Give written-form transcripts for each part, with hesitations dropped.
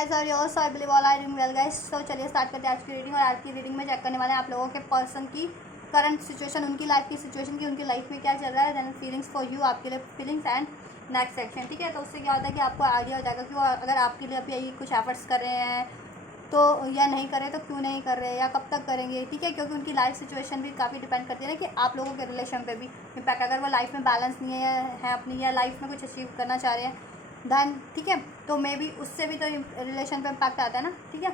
Guys और your so I believe all are doing well guys. तो चलिए start करते हैं आज की रीडिंग। और आज की रीडिंग में चेक करने वाले हैं आप लोगों के पर्सन की करंट सिचुएशन, उनकी लाइफ की सिचुएशन की, उनकी लाइफ में क्या चल रहा है, देन फीलिंग्स फॉर यू, आपके लिए फीलिंग्स एंड नेक्स्ट सेक्शन। ठीक है, तो उससे क्या होता है कि आपको आइडिया हो जाएगा कि वो अगर आपके लिए अभी यही कुछ एफर्ट्स कर रहे हैं तो, या नहीं कर रहे तो क्यों नहीं कर रहे, या कब तक करेंगे। ठीक है, क्योंकि उनकी लाइफ सिचुएशन भी काफ़ी डिपेंड करती है ना कि आप लोगों के रिलेशन पे भी इम्पैक्ट। अगर वो लाइफ में बैलेंस नहीं है अपनी, या लाइफ में कुछ अचीव करना चाह रहे हैं देन, ठीक है, तो मे बी उससे भी तो रिलेशन पे इम्पैक्ट आता है ना। ठीक है,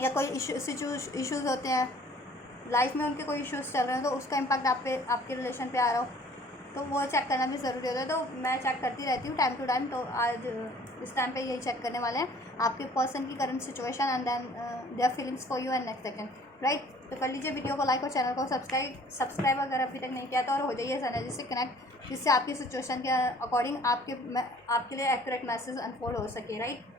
या कोई इश्यूज़ होते हैं लाइफ में, उनके कोई इश्यूज़ चल रहे हैं तो उसका इम्पैक्ट आप पे, आपके रिलेशन पे आ रहा हो, तो वो चेक करना भी ज़रूरी होता है। तो मैं चेक करती रहती हूँ टाइम टू टाइम। तो आज इस टाइम पे यही चेक करने वाले हैं आपके पर्सन की current situation and then their feelings for you and next second, right. तो कर लीजिए वीडियो को लाइक और चैनल को सब्सक्राइब अगर अभी तक नहीं किया तो, और हो जाइए इस एनर्जी से कनेक्ट, जिससे आपकी सिचुएशन के अकॉर्डिंग आपके लिए एक्यूरेट मैसेज अनफोल्ड हो सके, राइट।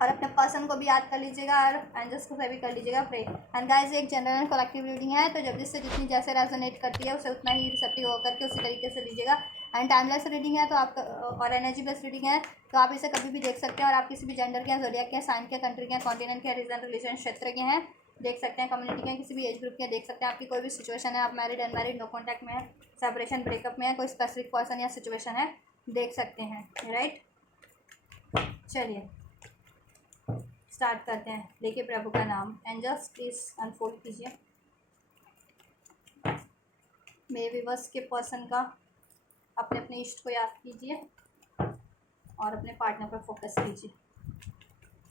और अपने पर्सन को भी याद कर लीजिएगा और एंजल्स को भी कर लीजिएगा प्रे। एंड गाइस एक जनरल एंड कलेक्टिव रीडिंग है, तो जब जिससे जितनी जैसे रेजोनेट करती है उसे उतना ही रिसेप्टिव होकर के उसी तरीके से लीजिएगा। एंड टाइमलेस रीडिंग है तो आप, और एनर्जी बेस्ड रीडिंग है तो आप इसे कभी भी देख सकते हैं। और आप किसी भी जेंडर के हैं, ज़ोडिएक के हैं, साइन के, कंट्री के, कॉन्टिनेंट के, रीजन, रिलीजन, क्षेत्र के हैं, देख सकते हैं। कम्युनिटी के, किसी भी एज ग्रुप के देख सकते हैं। आपकी कोई भी सिचुएशन है, आप मैरिड अनमैरिड, नो कॉन्टैक्ट में है, सेपरेशन ब्रेकअप में है, कोई स्पेसिफिक पर्सन या सिचुएशन है, देख सकते हैं, राइट। चलिए स्टार्ट करते हैं। देखिए प्रभु का नाम, एंजल्स प्लीज अनफोल्ड कीजिए। मेरे व्यूअर्स के पर्सन का अपने अपने इष्ट को याद कीजिए और अपने पार्टनर पर फोकस कीजिए।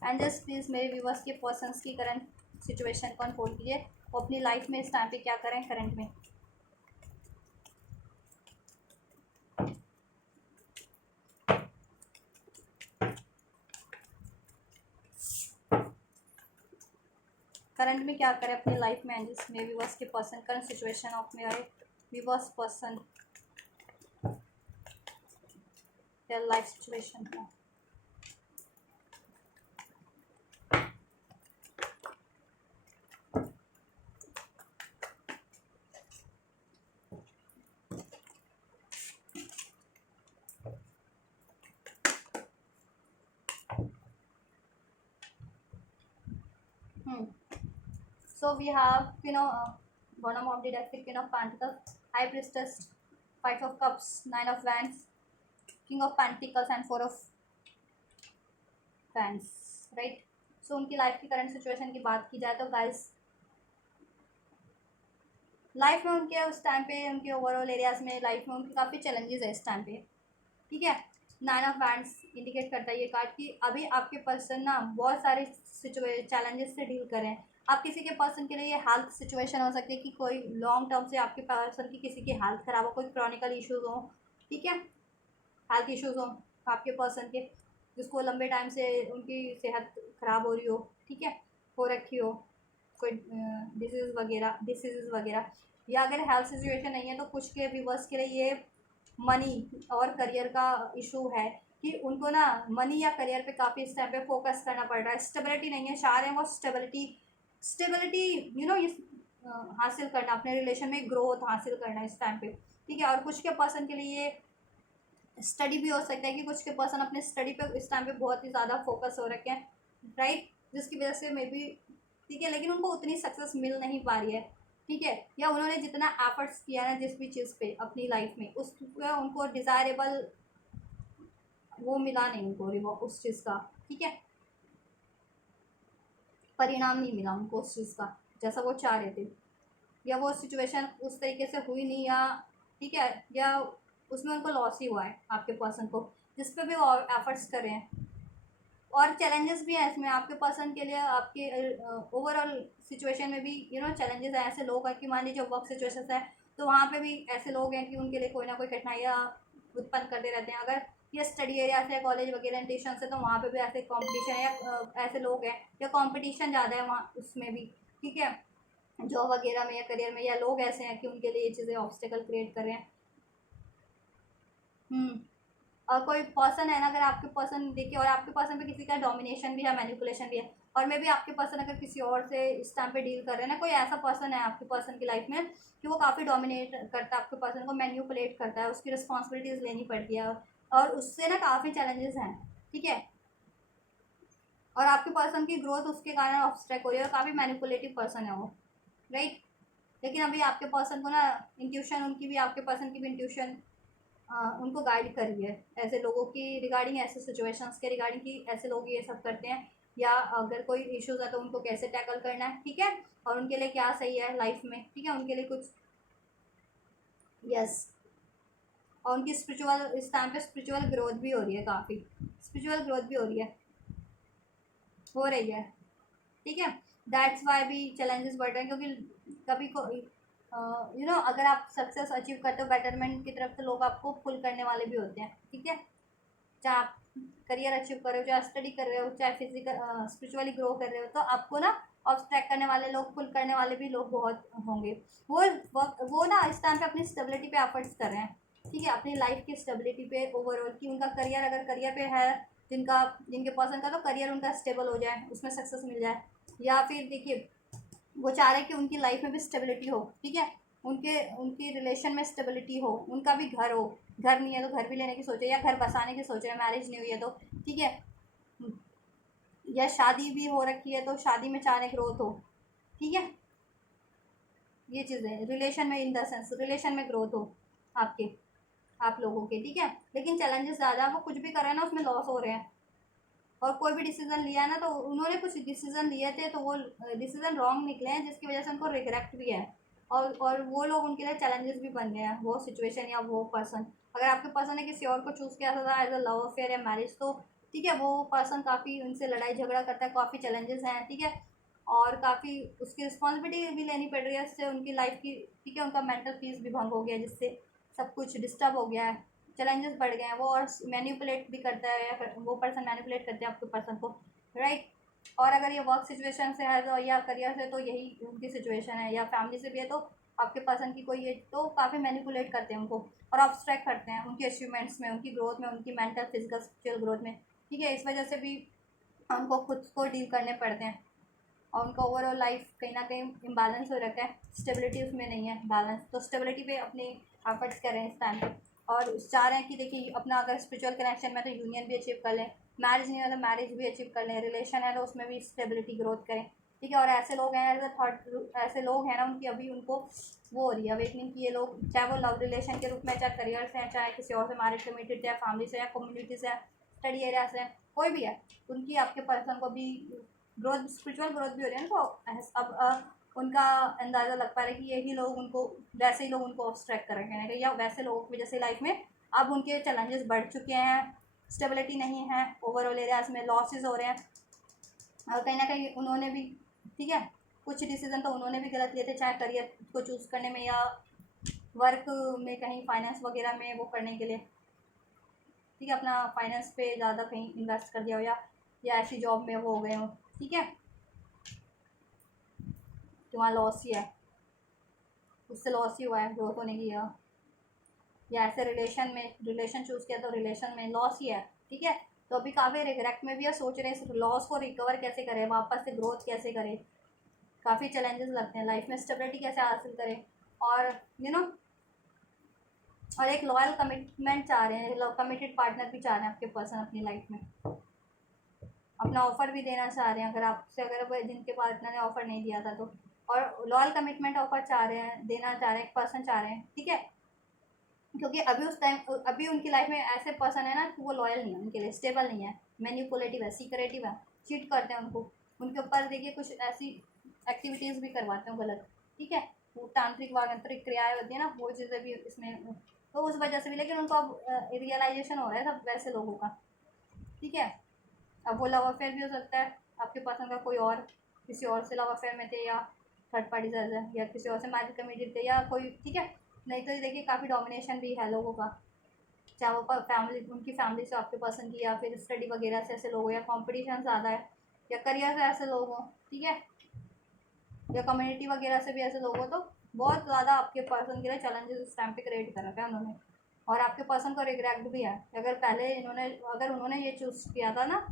एंजल्स प्लीज मेरे व्यूअर्स के पर्सन्स की करंट सिचुएशन को अनफोल्ड कीजिए। वो अपनी लाइफ में इस टाइम पे क्या करें करंट में। करंट में क्या करें अपनी लाइफ में एंजल्स, मेरे व्यूअर्स के पर्सन करंट सिचुएशन ऑफ मेरे viewers person, their life situation है। So we have bottom of the deck, Queen of Pentacles, High Priestess, Five of Cups, Nine of Wands, King of Pentacles and Four of Wands, right? So उनकी life की current situation की बात की जाए तो guys, life में उनके उस टाइम पे, उनके ओवरऑल एरियाज में लाइफ में उनके काफ़ी चैलेंजेस है इस टाइम पे। ठीक है, नाइन ऑफ वैंड्स इंडिकेट करता है ये कार्ड कि अभी आपके पर्सन ना बहुत सारे चैलेंजेस से डील करें। आप किसी के पर्सन के लिए हेल्थ सिचुएशन हो सकती है कि कोई लॉन्ग टर्म से आपके पर्सन की किसी की हेल्थ ख़राब हो, कोई क्रॉनिकल इश्यूज़ हो, ठीक है, हेल्थ इश्यूज़ हो आपके पर्सन के, जिसको लंबे टाइम से उनकी सेहत ख़राब हो रही हो, ठीक है, हो रखी हो, कोई डिसीज़ वगैरह, या अगर हेल्थ सिचुएशन नहीं है तो कुछ के व्यूवर्स के लिए ये मनी और करियर का इशू है कि उनको ना मनी या करियर पे काफ़ी इस टाइम पे फोकस करना पड़ रहा है। स्टेबिलिटी नहीं है, चाह रहे हैं वो स्टेबिलिटी ये हासिल करना, अपने रिलेशन में ग्रोथ हासिल करना इस टाइम पे। ठीक है, और कुछ के पर्सन के लिए स्टडी भी हो सकता है कि कुछ के पर्सन अपने स्टडी पे इस टाइम पे बहुत ही ज़्यादा फोकस हो रखे हैं, राइट, जिसकी वजह से मे बी, ठीक है, लेकिन उनको उतनी सक्सेस मिल नहीं पा रही है। ठीक है, या उन्होंने जितना एफर्ट्स किया है जिस भी चीज़ पे अपनी लाइफ में, उस उनको डिज़ायरेबल वो मिला नहीं, उनको उस चीज़ का, ठीक है, परिणाम नहीं मिला उनको उस चीज़ का जैसा वो चाह रहे थे, या वो सिचुएशन उस तरीके से हुई नहीं, या ठीक है, या उसमें उनको लॉस ही हुआ है आपके पर्सन को, जिस पे भी वो एफर्ट्स कर रहे हैं। और चैलेंजेस भी हैं इसमें आपके पर्सन के लिए, आपके ओवरऑल सिचुएशन में भी चैलेंजेस हैं। ऐसे लोग हैं कि मान लीजिए वर्क सिचुएशन है तो वहाँ पे भी ऐसे लोग हैं कि उनके लिए कोई ना कोई कठिनाइयाँ उत्पन्न करते रहते हैं। अगर ये स्टडी एरिया से, कॉलेज वगैरह इंस्टीट्यूशन से, तो वहाँ पे भी ऐसे कॉम्पिटिशन है, या ऐसे लोग हैं या कॉम्पिटिशन ज़्यादा है वहाँ उसमें भी, ठीक है, जॉब वगैरह में या करियर में, या लोग ऐसे हैं कि उनके लिए ये चीज़ें ऑब्स्टेकल क्रिएट कर रहे हैं। और कोई पर्सन है ना, अगर आपके पर्सन देखिए, और आपके पर्सन पे किसी का डोमिनेशन भी है, मैनिपुलेशन भी है, और मे भी आपके पर्सन अगर किसी और से इस टाइम पे डील कर रहे हैं ना, कोई ऐसा पर्सन है आपके पर्सन की लाइफ में कि वो काफ़ी डोमिनेट करता है आपके पर्सन को, मैन्युपुलेट करता है, उसकी रिस्पॉन्सिबिलिटीज़ लेनी पड़ती है, और उससे ना काफ़ी चैलेंजेस हैं। ठीक है, और आपके पर्सन की ग्रोथ उसके कारण ऑब्स्ट्रैक हो रही है, और काफ़ी मैनिपुलेटिव पर्सन है वो, राइट। लेकिन अभी आपके पर्सन को ना इंट्यूशन, उनकी भी, आपके पर्सन की भी इंट्यूशन उनको गाइड कर रही है ऐसे लोगों की रिगार्डिंग, ऐसे सिचुएशंस के रिगार्डिंग कि ऐसे लोग ये सब करते हैं, या अगर कोई इश्यूज है तो उनको कैसे टैकल करना है, ठीक है, और उनके लिए क्या सही है लाइफ में, ठीक है, उनके लिए कुछ, यस। और उनकी स्पिरिचुअल, इस टाइम पे स्पिरिचुअल ग्रोथ भी हो रही है, काफ़ी स्पिरिचुअल ग्रोथ भी हो रही है, ठीक है। दैट्स वाई भी चैलेंजेस बढ़ रहे हैं, क्योंकि कभी को अगर आप सक्सेस अचीव करते हो बेटरमेंट की तरफ, तो लोग आपको पुल करने वाले भी होते हैं, ठीक है। चाहे आप करियर अचीव कर रहे हो, चाहे स्टडी कर रहे हो, चाहे फिजिकल स्पिरिचुअली ग्रो कर रहे हो, तो आपको ना ऑब्स्ट्रैक्ट करने वाले लोग, पुल करने वाले भी लोग बहुत होंगे। वो ना इस टाइम पे अपनी स्टेबिलिटी पे एफर्ट्स कर रहे हैं, ठीक है, अपनी लाइफ की स्टेबिलिटी पे ओवरऑल, कि उनका करियर, अगर करियर पे है जिनके पर्सन का, तो करियर उनका स्टेबल हो जाए, उसमें सक्सेस मिल जाए, या फिर देखिए वो चाह रहे हैं कि उनकी लाइफ में भी स्टेबिलिटी हो, ठीक है, उनकी रिलेशन में स्टेबिलिटी हो, उनका भी घर हो, घर नहीं है तो घर भी लेने की सोच है, या घर बसाने की सोच है, मैरिज नहीं हुई है तो, ठीक है, या शादी भी हो रखी है तो शादी में चाह रहे ग्रोथ हो, ठीक है, ये चीज़ें रिलेशन में, इन द सेंस रिलेशन में ग्रोथ हो आपके, आप लोगों के, ठीक है। लेकिन चैलेंजेस ज़्यादा, वो कुछ भी कर रहे हैं ना उसमें लॉस हो रहे हैं, और कोई भी डिसीजन लिया है ना, तो उन्होंने कुछ डिसीजन लिए थे तो वो डिसीजन रॉन्ग निकले हैं, जिसकी वजह से उनको रिग्रेट भी है, और वो लोग उनके लिए चैलेंजेस भी बन गए हैं, वो सिचुएशन या वो पर्सन। अगर आपके पर्सन ने किसी और को चूज़ किया था एज अ लव अफेयर या मैरिज, तो ठीक है, वो पर्सन काफ़ी उनसे लड़ाई झगड़ा करता है, काफ़ी चैलेंजेस हैं, ठीक है, और काफ़ी उसकी रिस्पॉन्सिबिलिटी भी लेनी पड़ रही है इससे उनकी लाइफ की, ठीक है, उनका मेंटल पीस भी भंग हो गया, जिससे सब कुछ डिस्टर्ब हो गया है, चैलेंजेस बढ़ गए हैं वो, और मैनिपुलेट भी करता है, या फिर वो पर्सन मैनिपुलेट करते हैं आपके पर्सन को, राइट। और अगर ये वर्क सिचुएशन से है तो, या करियर से, तो यही उनकी सिचुएशन है, या फैमिली से भी है तो आपके पर्सन की कोई ये, तो काफ़ी मैनिपुलेट करते हैं उनको, और ऑब्स्ट्रैक्ट करते हैं उनके अचीवमेंट्स में, उनकी ग्रोथ में, उनकी मेंटल फिजिकल स्पिरिचुअल ग्रोथ में, ठीक है। इस वजह से भी उनको खुद को डील करने पड़ते हैं, और उनका ओवरऑल लाइफ कहीं ना कहीं इम्बैलेंस हो रखा है, स्टेबिलिटी उसमें नहीं है, बैलेंस, तो स्टेबिलिटी पे अपने एफर्ट्स कर रहे हैं इस टाइम पे, और चाह रहे हैं कि देखिए अपना अगर स्पिरिचुअल कनेक्शन में तो यूनियन भी अचीव कर लें, मैरिज नहीं है तो मैरिज भी अचीव कर लें, रिलेशन है तो उसमें भी स्टेबिलिटी ग्रोथ करें, ठीक है। और ऐसे लोग हैं, एज अ थर्ड, ऐसे लोग हैं ना, उनकी अभी उनको वो हो रही है अवेकनिंग, कि ये लोग चाहे वो लव रिलेशन के रूप में, चाहे करियर से हैं, चाहे किसी और से मैरिज कमिटेड, चाहे फैमिली से, या कम्युनिटी से, स्टडी एरिया से, कोई भी है, उनकी आपके पर्सन को भी ग्रोथ, स्पिरिचुअल ग्रोथ भी हो रही है ना, तो अब उनका अंदाज़ा लग पा रहा है कि यही लोग उनको, वैसे ही लोग उनको ऑब्स्ट्रैक्ट कर रहे हैं, या वैसे लोगों की वजह से लाइफ में अब उनके चैलेंजेस बढ़ चुके हैं, स्टेबिलिटी नहीं है, ओवरऑल एरियाज में लॉसेस हो रहे हैं, और कहीं ना कहीं उन्होंने भी, ठीक है, कुछ डिसीजन तो उन्होंने भी गलत लिए थे, चाहे करियर को चूज़ करने में, या वर्क में कहीं फाइनेंस वगैरह में वो करने के लिए, ठीक है, अपना फाइनेंस पे ज़्यादा कहीं इन्वेस्ट कर दिया हो, या ऐसी जॉब में वो हो गए हो, ठीक है, तुम्हारा लॉस ही है, उससे लॉस ही हुआ है, ग्रोथ होने की, या ऐसे रिलेशन चूज़ किया तो रिलेशन में लॉस ही है, ठीक है। तो अभी काफ़ी रिग्रेट में भी है, सोच रहे हैं इस लॉस को रिकवर कैसे करें, वापस से ग्रोथ कैसे करें, काफ़ी चैलेंजेस लगते हैं लाइफ में, स्टेबिलिटी कैसे हासिल करें, और और एक लॉयल कमिटमेंट चाह रहे हैं, कमिटेड पार्टनर भी चाह रहे हैं आपके पर्सन अपनी लाइफ में, अपना ऑफर भी देना चाह रहे हैं, अगर आपसे, अगर जिनके पार्टनर ने ऑफर नहीं दिया था तो, और लॉयल कमिटमेंट ऑफर चाह रहे हैं, देना चाह रहे हैं, एक पर्सन चाह रहे हैं, ठीक है, क्योंकि अभी उस टाइम, अभी उनकी लाइफ में ऐसे पर्सन है ना कि वो लॉयल नहीं है, उनके लिए स्टेबल नहीं है, मैनिपुलेटिव है, सीक्रेटिव है, चीट करते हैं उनको, उनके ऊपर देखिए कुछ ऐसी एक्टिविटीज़ भी करवाते हैं गलत, ठीक है, वो तांत्रिक वागंत्रिक क्रियाएँ होती है ना, वो चीज़ें भी इसमें, तो उस वजह से भी, लेकिन उनको अब रियलाइजेशन हो रहा है सब वैसे लोगों का, ठीक है। अब वो लव अफेयर भी हो सकता है, आपके पर्सन का कोई और किसी और से लव अफेयर में थे, या थर्ड पार्टी से, या किसी और से मैरिज कमिटेड थे, या कोई, ठीक है, नहीं तो ये देखिए काफ़ी डोमिनेशन भी है लोगों का, चाहे वो फैमिली, उनकी फैमिली से आपके पर्सन की, या फिर स्टडी वगैरह से ऐसे लोग हो, या कॉम्पिटिशन ज़्यादा है, या करियर से ऐसे लोग हों, ठीक है, या कम्युनिटी वगैरह से भी ऐसे लोग हो, तो बहुत ज़्यादा आपके पर्सन के लिए चैलेंजेस इस टाइम पे क्रिएट कर रखा है उन्होंने, और आपके पर्सन को रिग्रेट भी है, अगर उन्होंने ये चूज़ किया था ना,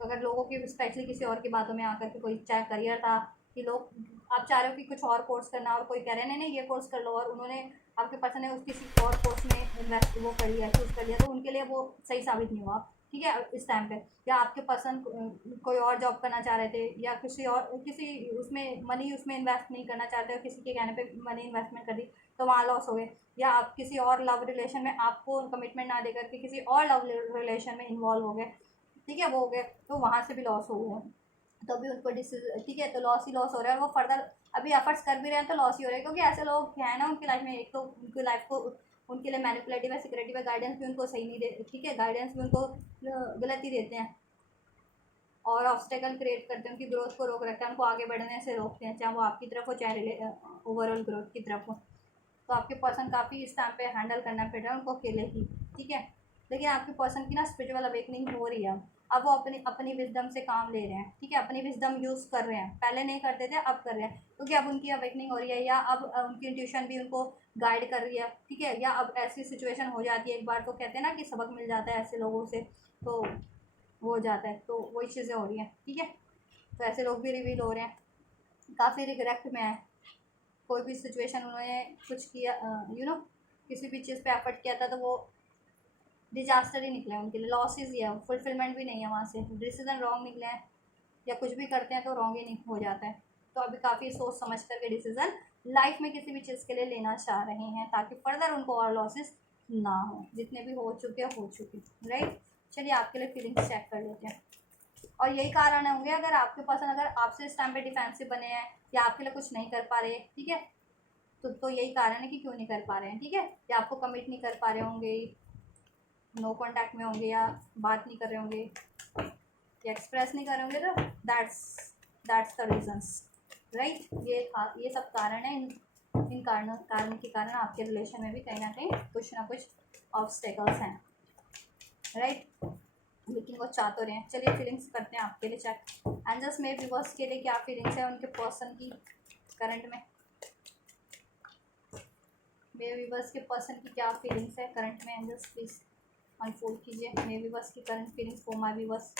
अगर लोगों की, स्पेशली किसी और की बातों में आकर के, कोई चाहे करियर था, कि लोग, आप चाह रहे हो कि कुछ और कोर्स करना, और कोई कह रहे हैं नहीं नहीं ये कोर्स कर लो, और उन्होंने, आपके पर्सन ने उस किसी और कोर्स में इन्वेस्ट वो कर लिया, चूज़ कर लिया, तो उनके लिए वो सही साबित नहीं हुआ, ठीक है इस टाइम पे, या आपके पर्सन कोई और जॉब करना चाह रहे थे, या किसी उसमें मनी उसमें इन्वेस्ट नहीं करना चाहते, और किसी के कहने पे मनी इन्वेस्टमेंट कर दी तो वहाँ लॉस हो गए, या आप किसी और लव रिलेशन में आपको कमिटमेंट ना देकर के किसी और लव रिलेशन में इन्वॉल्व हो गए, ठीक है, वो हो गए, तो वहाँ से भी लॉस हो गया, तो भी उनको डिसीज, ठीक है, तो लॉस ही लॉस हो रहा है, और वो फर्दर अभी एफर्ट्स कर भी रहे हैं तो लॉस ही हो रहा है, क्योंकि ऐसे लोग हैं ना उनकी लाइफ में, एक तो उनकी लाइफ को उनके लिए मैनिपुलेटिव है, सिक्योरिटी है, गाइडेंस भी उनको सही नहीं दे, ठीक है, गाइडेंस भी उनको गलत ही देते हैं, और ऑब्स्टेकल क्रिएट करते हैं, उनकी ग्रोथ को रोक रखते हैं, उनको आगे बढ़ने से रोकते हैं, चाहे वो आपकी तरफ हो चाहे ओवरऑल ग्रोथ की तरफ हो, तो आपके पर्सन काफ़ी इस टाइम पे हैंडल करना पड़ रहा है उनको अकेले ही, ठीक है, लेकिन आपके पर्सन की ना स्पिरिचुअल अवेकनिंग हो रही है, अब वो अपनी अपनी विजडम से काम ले रहे हैं, ठीक है, अपनी विजडम यूज़ कर रहे हैं, पहले नहीं करते थे अब कर रहे हैं, क्योंकि अब उनकी अवेकनिंग हो रही है, या अब उनकी इंट्यूशन भी उनको गाइड कर रही है, ठीक है, या अब ऐसी सिचुएशन हो जाती है एक बार, तो कहते हैं ना कि सबक मिल जाता है ऐसे लोगों से, तो वो हो जाता है, तो वही चीज़ें हो रही हैं, ठीक है, तो ऐसे लोग भी रिवील हो रहे हैं, काफ़ी रिग्रेट में है, कोई भी सिचुएशन उन्होंने कुछ किया किसी भी चीज़ पे एफर्ट किया था तो वो डिजास्टर ही निकले उनके लिए, लॉसेस ही है, फुलफिलमेंट भी नहीं है वहाँ से, डिसीजन रॉन्ग निकले हैं, या कुछ भी करते हैं तो रॉन्ग ही नहीं हो जाता है, तो अभी काफ़ी सोच समझ करके डिसीजन लाइफ में किसी भी चीज़ के लिए लेना चाह रहे हैं, ताकि फर्दर उनको और लॉसेस ना हो, जितने भी हो चुके, राइट। चलिए आपके लिए फीलिंग्स चेक कर लेते हैं, और यही कारण होंगे अगर आपके पर्सन अगर आपसे इस टाइम पे डिफेंसिव बने हैं, या आपके लिए कुछ नहीं कर पा रहे, ठीक है, तो यही कारण है कि क्यों नहीं कर पा रहे हैं, ठीक है, या आपको कमिट नहीं कर पा रहे होंगे, नो कांटेक्ट में होंगे, या बात नहीं कर रहे होंगे, या एक्सप्रेस नहीं कर रहे होंगे, तो दैट्स द रीजंस, राइट। ये सब कारण है, इन कारण के कारण आपके रिलेशन में भी कहीं ना कहीं कुछ ना कुछ ऑब्स्टेकल्स हैं, राइट, लेकिन वो चाह तो रहे हैं। चलिए फीलिंग्स करते हैं आपके लिए चेक, एंजल्स में व्यूअर्स के लिए क्या फीलिंग्स है उनके पर्सन की करंट में, मेरे व्यूअर्स के पर्सन की क्या फीलिंग्स है करंट में, एंजल्स प्लीज अनफोल्ड कीजिए मेरे व्यूअर्स की current feelings for my viewers.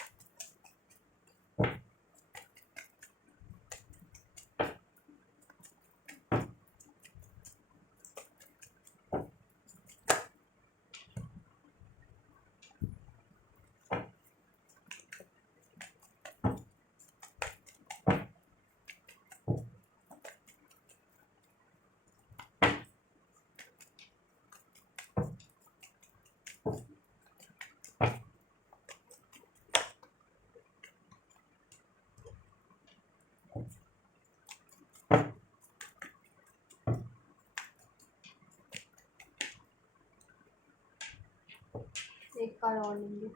एक कार्ड और लेंगे,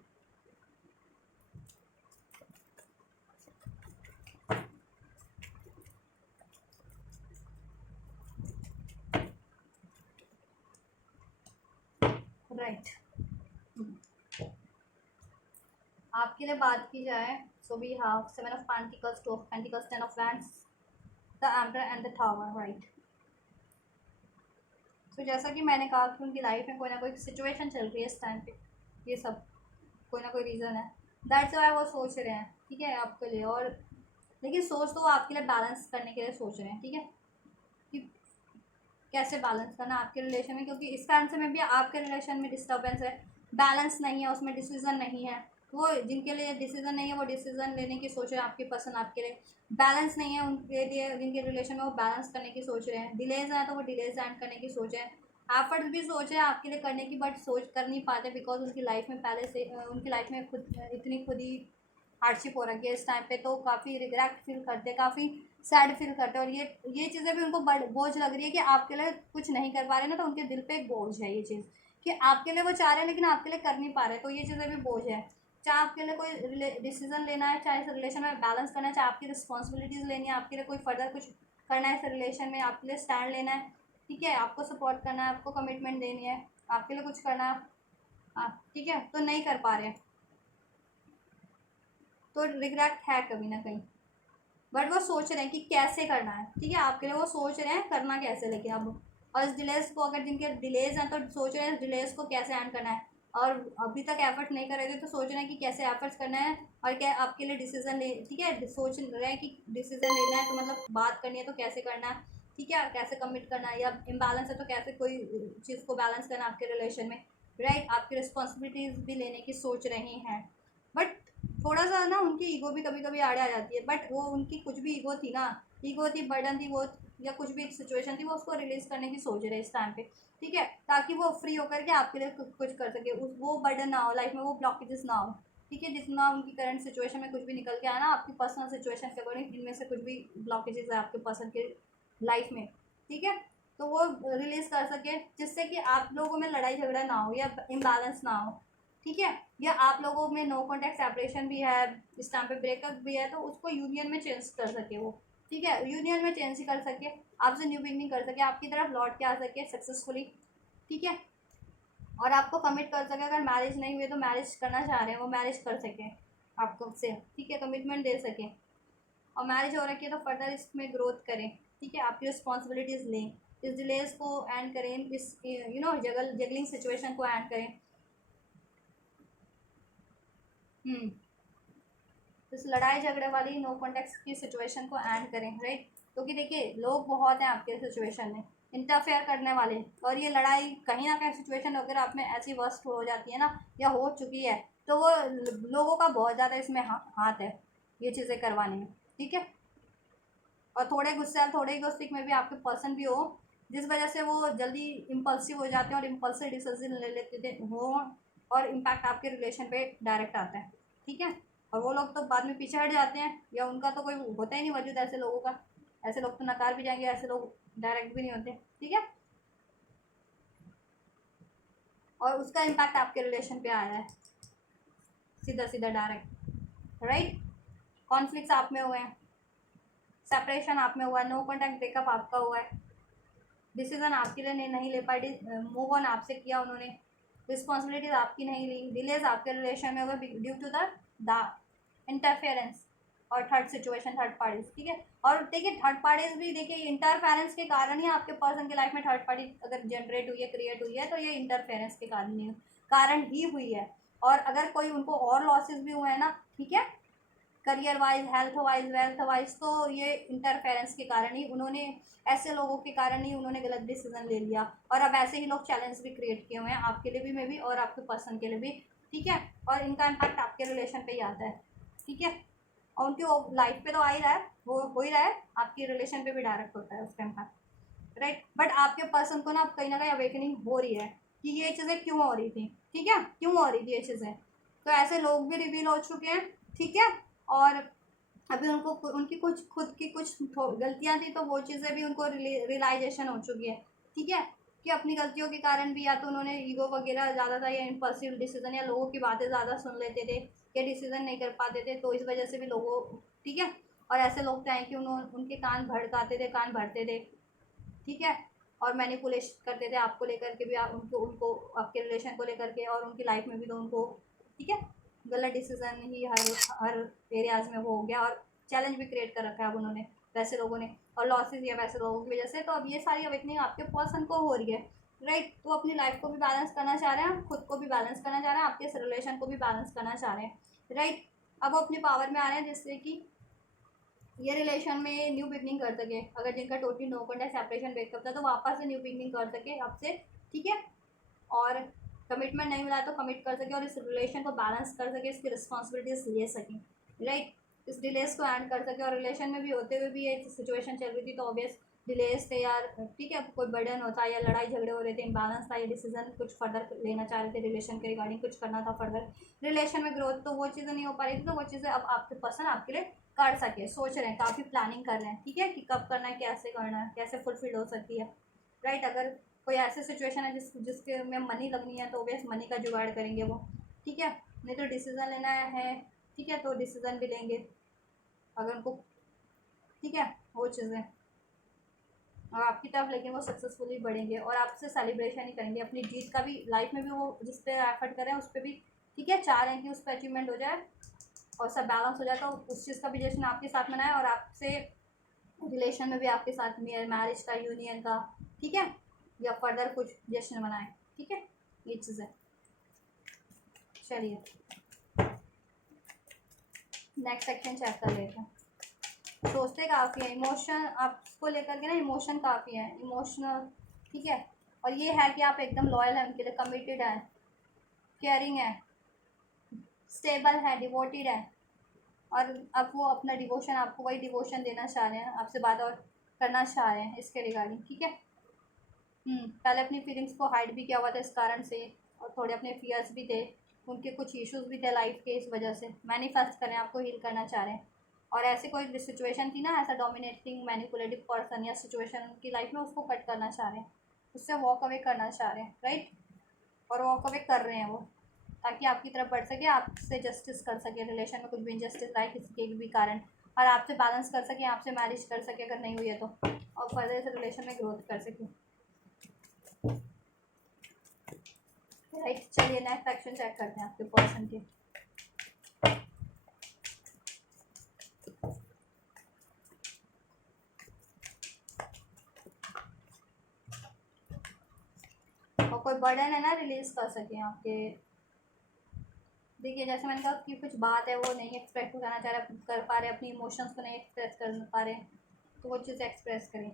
राइट। आपके लिए बात की जाए, so we have 7 of pentacles, 2 of pentacles, 10 of wands, the emperor and the tower, right. तो जैसा कि मैंने कहा कि उनकी लाइफ में कोई ना कोई सिचुएशन चल रही है इस टाइम पे, ये सब कोई ना कोई रीज़न है, दैट्स व्हाई वो सोच रहे हैं, ठीक है, आपके लिए, और लेकिन सोच तो वो आपके लिए बैलेंस करने के लिए सोच रहे हैं, ठीक है, कि कैसे बैलेंस करना आपके रिलेशन में, क्योंकि इस आंसर में भी आपके रिलेशन में डिस्टर्बेंस है, बैलेंस नहीं है, उसमें डिसीजन नहीं है, वो जिनके लिए डिसीजन नहीं है वो डिसीजन लेने की सोच रहे हैं, आपकी पसंद आपके लिए बैलेंस नहीं है, उनके लिए जिनके रिलेशन में वो बैलेंस करने की सोच रहे हैं, डिलेज है तो वो डिलेज एंड करने की सोच है, एफर्ट्स भी सोच है आपके लिए करने की, बट सोच कर नहीं पाते, बिकॉज उनकी लाइफ में पहले से उनकी लाइफ में खुद ही हार्डशिप हो रखी है इस टाइम पे, तो काफ़ी रिग्रेट फील करते हैं, काफ़ी सैड फील करते हैं, और ये चीज़ें भी उनको बोझ लग रही है कि आपके लिए कुछ नहीं कर पा रहे ना, तो उनके दिल पे एक बोझ है ये चीज़, कि आपके लिए वो चाह रहे हैं लेकिन आपके लिए कर नहीं पा रहे, तो ये चीज़ें भी बोझ है, चाहे आपके लिए कोई डिसीजन लेना है, चाहे इस रिलेशन में बैलेंस करना है, चाहे आपकी रिस्पॉन्सिबिलिटीज़ लेनी है, आपके लिए कोई फर्दर कुछ करना है इस रिलेशन में, आपके लिए स्टैंड लेना है, ठीक है, आपको सपोर्ट करना है, आपको कमिटमेंट देनी है, आपके लिए कुछ करना है, ठीक है, तो नहीं कर पा रहे हैं, तो रिग्रेट है कभी ना कहीं, बट वो सोच रहे हैं कि कैसे करना है, ठीक है, आपके लिए वो सोच रहे हैं करना कैसे, लेकिन अब और इस डिलेज को, अगर जिनके डिलेज हैं तो सोच रहे हैं इस डिलेज को कैसे एंड करना है, और अभी तक एफर्ट नहीं कर रहे थे तो सोच रहे हैं कि कैसे एफर्ट्स करना है, और क्या आपके लिए डिसीजन ले, ठीक है, सोच रहे हैं कि डिसीजन लेना है, तो मतलब बात करनी है तो कैसे करना है, ठीक है, कैसे कमिट करना है, या इम्बैलेंस है तो कैसे कोई चीज़ को बैलेंस करना है आपके रिलेशन में, राइट, आपकी रिस्पॉन्सिबिलिटीज़ भी लेने की सोच रही हैं, बट थोड़ा सा ना उनकी ईगो भी कभी कभी आड़े आ जाती है, बट वो उनकी कुछ भी ईगो थी ना, ईगो थी, बर्डन थी वो, या कुछ भी एक सिचुएशन थी, वो उसको रिलीज करने की सोच रहे हैं इस टाइम पे, ठीक है, ताकि वो फ्री होकर के आपके लिए कुछ कर सके, उस वो बर्डन ना हो लाइफ में, वो ब्लॉकेजेस ना हो, ठीक है, जितना उनकी करंट सिचुएशन में कुछ भी निकल के आया ना आपकी पर्सनल सिचुएशन के अकॉर्डिंग, इनमें से कुछ भी ब्लॉकेजेस है आपके पर्सन के लाइफ में, ठीक है, तो वो रिलीज कर सके, जिससे कि आप लोगों में लड़ाई झगड़ा ना हो या इम्बैलेंस ना हो, ठीक है, या आप लोगों में नो कॉन्टैक्ट सेपरेशन भी है, इस टाइम पे ब्रेकअप भी है, तो उसको यूनियन में चेंज कर सके वो, ठीक है, यूनियन में चेंज ही कर सके, आपसे न्यू बिगनिंग कर सके, आपकी तरफ लौट के आ सके सक्सेसफुली, ठीक है, और आपको कमिट कर सके, अगर मैरिज नहीं हुई तो मैरिज करना चाह रहे हैं वो मैरिज कर सकें आपको से, ठीक है, कमिटमेंट दे सकें, और मैरिज हो रखी है तो फर्दर इसमें ग्रोथ करें, ठीक है, आपकी रिस्पॉन्सिबिलिटीज़ लें, इस डिलेज को एंड करें, इस जगलिंग सिचुएशन को एंड करें, इस लड़ाई झगड़े वाली नो कॉन्टेक्ट की सिचुएशन को एंड करें, राइट, क्योंकि देखिए लोग बहुत हैं आपके सिचुएशन में इंटरफेयर करने वाले, और ये लड़ाई कहीं ना कहीं सिचुएशन अगर आप में ऐसी वर्स्ट हो जाती है ना, या हो चुकी है, तो वो लोगों का बहुत ज़्यादा इसमें हाथ है ये चीज़ें करवाने में, ठीक है, और थोड़े गुस्से थोड़े इगोस्टिक में भी आपके पर्सन भी हो, जिस वजह से वो जल्दी इम्पल्सिव हो जाते हैं और इम्पल्सिव डिसीजन ले लेते थे हो, और इम्पैक्ट आपके रिलेशन पे डायरेक्ट आता है, ठीक है, और वो लोग तो बाद में पीछे हट जाते हैं, या उनका तो कोई होता ही नहीं वजूद ऐसे लोगों का, ऐसे लोग तो नकार भी जाएंगे, ऐसे लोग डायरेक्ट भी नहीं होते, ठीक है, और उसका इम्पैक्ट आपके रिलेशन पे आया है सीधा सीधा डायरेक्ट, राइट, कॉन्फ्लिक्ट आप में हुए हैं, सेपरेशन आप में हुआ है, नो कॉन्टैक्ट ब्रेकअप आपका हुआ है, डिसीजन आपके लिए नहीं ले पाई, मूव ऑन आपसे किया उन्होंने, रिस्पॉन्सिबिलिटीज आपकी नहीं ली, डिलेज आपके रिलेशन में हुए ड्यू टू द इंटरफेरेंस और थर्ड सिचुएशन, थर्ड पार्टीज, ठीक है, और देखिए थर्ड पार्टीज भी देखिए इंटरफेरेंस के कारण ही आपके पर्सन के लाइफ में थर्ड पार्टी अगर जनरेट हुई है, क्रिएट हुई है, तो ये इंटरफेरेंस के कारण ही हुई है, और अगर कोई उनको और लॉसेस भी हुए हैं ना, ठीक है, career wise, health wise, wealth wise, तो ये इंटरफेरेंस के कारण ही उन्होंने, ऐसे लोगों के कारण ही उन्होंने गलत डिसीजन ले लिया, और अब ऐसे ही लोग चैलेंज भी क्रिएट किए हुए हैं आपके लिए भी, मे भी, और आपके पर्सन के लिए भी, ठीक है, और इनका इम्पैक्ट आपके रिलेशन पे ही आता है, ठीक है, और उनकी लाइफ पे तो आ ही रहा है, वो हो ही रहा है, आपकी रिलेशन पे भी डायरेक्ट होता है उसका इम्पैक्ट, राइट, बट आपके पर्सन को ना कहीं ना कहीं अवेकनिंग हो रही है कि ये चीज़ें क्यों हो रही थी, ठीक है, क्यों हो रही थी ये चीज़ें, तो ऐसे लोग भी रिवील हो चुके हैं, ठीक है, और अभी उनको उनकी कुछ खुद की कुछ गलतियां थी, तो वो चीज़ें भी उनको रियलाइजेशन हो चुकी है, ठीक है, कि अपनी गलतियों के कारण भी या तो उन्होंने ईगो वगैरह ज़्यादा था, या इम्पल्सिव डिसीजन, या लोगों की बातें ज़्यादा सुन लेते थे, या डिसीजन नहीं कर पाते थे, तो इस वजह से भी लोगों, ठीक है, और ऐसे लोग थे कि उनके कान भड़काते थे, कान भरते थे, ठीक है, और मैनिपुलेशन करते थे आपको लेकर के भी, आप उनको उनको आपके रिलेशन को लेकर के, और उनकी लाइफ में भी, तो उनको, ठीक है, गलत डिसीजन ही हर एरियाज में वो हो गया, और चैलेंज भी क्रिएट कर रखा है अब उन्होंने, वैसे लोगों ने, और लॉसेज या वैसे लोगों की वजह से, तो अब ये सारी अवेकनिंग आपके पर्सन को हो रही है, राइट, तो अपनी लाइफ को भी बैलेंस करना चाह रहे हैं, खुद को भी बैलेंस करना चाह रहे हैं, आपके रिलेशन को भी बैलेंस करना चाह रहे हैं, राइट, अब वो अपनी पावर में आ रहे हैं, जिससे कि ये रिलेशन में न्यू बिगनिंग कर सके, अगर जिनका totally no contact separation breakup था, तो वापस से न्यू बिगनिंग कर सके आपसे, ठीक है, और कमिटमेंट नहीं मिला तो कमिट कर सके, और इस रिलेशन को बैलेंस कर सके, इसकी रिस्पॉन्सिबिलिटीज ले सकें, राइट, इस डिलेस को एंड कर सके, और रिलेशन में भी होते हुए भी एक सिचुएशन चल रही थी, तो ऑब्वियस डिलेस थे यार, ठीक है, कोई बर्डन होता, या लड़ाई झगड़े हो रहे थे, इम्बैलेंस था, या डिसीजन कुछ फर्दर लेना चाह रहे थे रिलेशन के रिगार्डिंग, कुछ करना था फर्दर रिलेशन में ग्रोथ, तो वो चीज़ें नहीं हो पा रही थी, तो वो चीज़ें अब आपके पर्सन आपके लिए कर सके, सोच रहे हैं, काफ़ी प्लानिंग कर रहे हैं, ठीक है, कि कब करना है, कैसे करना है, कैसे फुलफिल हो सकती है, राइट, अगर कोई ऐसी सिचुएशन है जिसके में मनी लगनी है, तो ऑब्वियस मनी का जुगाड़ करेंगे वो, ठीक है, नहीं तो डिसीज़न लेना है, ठीक है, तो डिसीज़न भी लेंगे अगर उनको, ठीक है, वो चीज़ें, और आपकी तरफ लेकिन वो सक्सेसफुली बढ़ेंगे, और आपसे सेलिब्रेशन ही करेंगे अपनी जीत का भी, लाइफ में भी वो जिस पे एफर्ट करें उस पर भी, ठीक है, चाह रहे हैं कि उस पर अचीवमेंट हो जाए, और सब बैलेंस हो जाए, तो उस चीज़ का भी जश्न आपके साथ मनाए, और आपसे रिलेशन में भी आपके साथ मैरिज का, यूनियन का, ठीक है, या फर्दर कुछ जश्न मनाए, ठीक है, ये चीज़ें, चलिए नेक्स्ट सेक्शन चेक कर लेते हैं, सोचते काफ़ी है, इमोशन आपको लेकर के ना, इमोशन काफ़ी है, इमोशनल, ठीक है, और ये है कि आप एकदम लॉयल हैं उनके लिए, कमिटेड हैं, केयरिंग है, स्टेबल है, डिवोटेड है, और अब वो अपना डिवोशन, आपको वही डिवोशन देना चाह रहे हैं, आपसे बात और करना चाह रहे हैं इसके रिगार्डिंग, ठीक है। पहले अपनी फीलिंग्स को हाइड भी किया हुआ था इस कारण से, और थोड़े अपने फियर्स भी थे, उनके कुछ इश्यूज भी थे लाइफ के, इस वजह से मैनिफेस्ट करें, आपको हील करना चाह रहे हैं। और ऐसे कोई सिचुएशन थी ना, ऐसा डोमिनेटिंग मैनिपुलेटिव पर्सन या सिचुएशन उनकी लाइफ में, उसको कट करना चाह रहे हैं, उससे वॉक अवे करना चाह रहे हैं, राइट। और वॉक अवे कर रहे हैं वो, ताकि आपकी तरफ बढ़ सके, आपसे जस्टिस कर सके, रिलेशन में कुछ भी इनजस्टिस रहा है किसी के भी कारण, और आपसे बैलेंस कर सके, आपसे मैरिज कर सके अगर नहीं हुई है तो, और फर्दर से रिलेशन में ग्रोथ कर सके, राइट। चलिए नेक्स्ट एक्शन चेक करते हैं आपके पर्सन के। और कोई बर्डन है ना, रिलीज कर सके आपके। देखिए जैसे मैंने कहा कि कुछ बात है वो नहीं एक्सप्रेस करना चाह रहे, कर पा रहे, अपनी इमोशंस को नहीं एक्सप्रेस कर पा रहे, तो वो चीज़ एक्सप्रेस करें,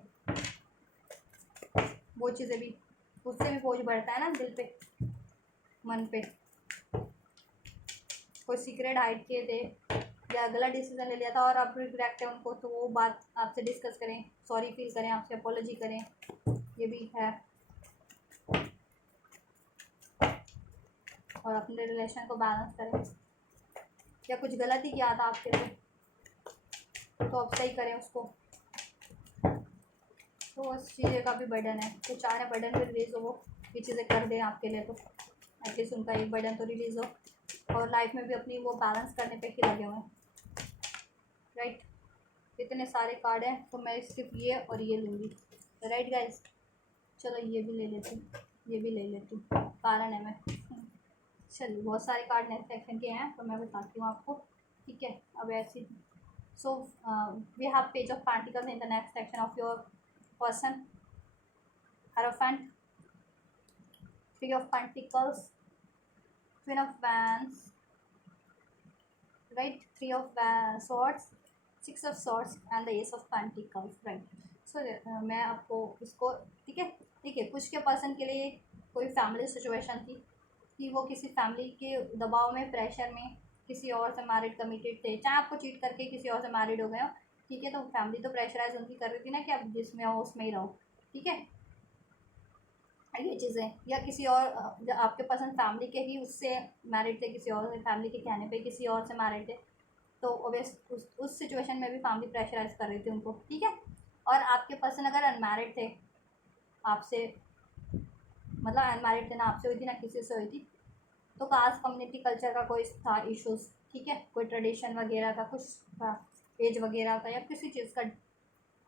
वो चीज़ें भी, उससे भी बोझ बढ़ता है ना दिल पे, मन पे। कोई सीक्रेट हाइड किए थे या गलत डिसीजन ले लिया था और अब रिग्रेट है उनको, तो वो बात आपसे डिस्कस करें, सॉरी फील करें, आपसे अपोलॉजी करें, ये भी है। और अपने रिलेशन को बैलेंस करें, या कुछ गलत ही किया था आपके लिए तो अब सही करें उसको, तो उस चीज़ें का भी बर्डन है, तो चाह रहे बर्डन भी रिलीज़ हो, वो ये चीज़ें कर दें आपके लिए, तो एटलीस्ट उनका एक बर्डन तो रिलीज़ हो, और लाइफ में भी अपनी वो बैलेंस करने पे ही लगे हुए हैं, राइट। इतने सारे कार्ड हैं, तो मैं सिर्फ ये और ये लूँगी, राइट गाइज। चलो ये भी ले लेती हूँ, ये भी ले लेती हूँ, कारण है मैं। चलिए बहुत सारे कार्ड नेक्स्ट सेक्शन के हैं, तो मैं बताती हूँ आपको, ठीक है। अब ऐसे so we have page of pentacles in the next section of your person, Hierophant, Three of Pentacles, Queen of Wands, right? Three of Swords, Six of Swords, and the Ace of Pentacles, right? So मैं आपको इसको, ठीक है, ठीक है। कुछ के person के लिए कोई फैमिली सिचुएशन थी कि वो किसी फैमिली के दबाव में, प्रेशर में किसी और से मैरिड कमिटेड थे, चाहे आपको चीट करके किसी और से मैरिड हो गए हो, ठीक है। तो फैमिली तो प्रेशराइज उनकी कर रही थी ना कि आप जिसमें हो उसमें ही रहो, ठीक है, ये चीज़ें। या किसी और आपके पसंद फैमिली के ही उससे मैरिड थे, किसी और फैमिली के कहने पे किसी और से मैरिड थे, तो ओबियस उस सिचुएशन में भी फैमिली प्रेशराइज कर रही थी उनको, ठीक है। और आपके पर्सन अगर अनमैरिड थे, आपसे मतलब अनमैरिड थे, ना आपसे हुई थी ना किसी से हुई थी, तो कास्ट कम्युनिटी कल्चर का कोई था इश्यूज़, ठीक है, कोई ट्रेडिशन वगैरह का कुछ था, एज वगैरह का या किसी चीज़ का,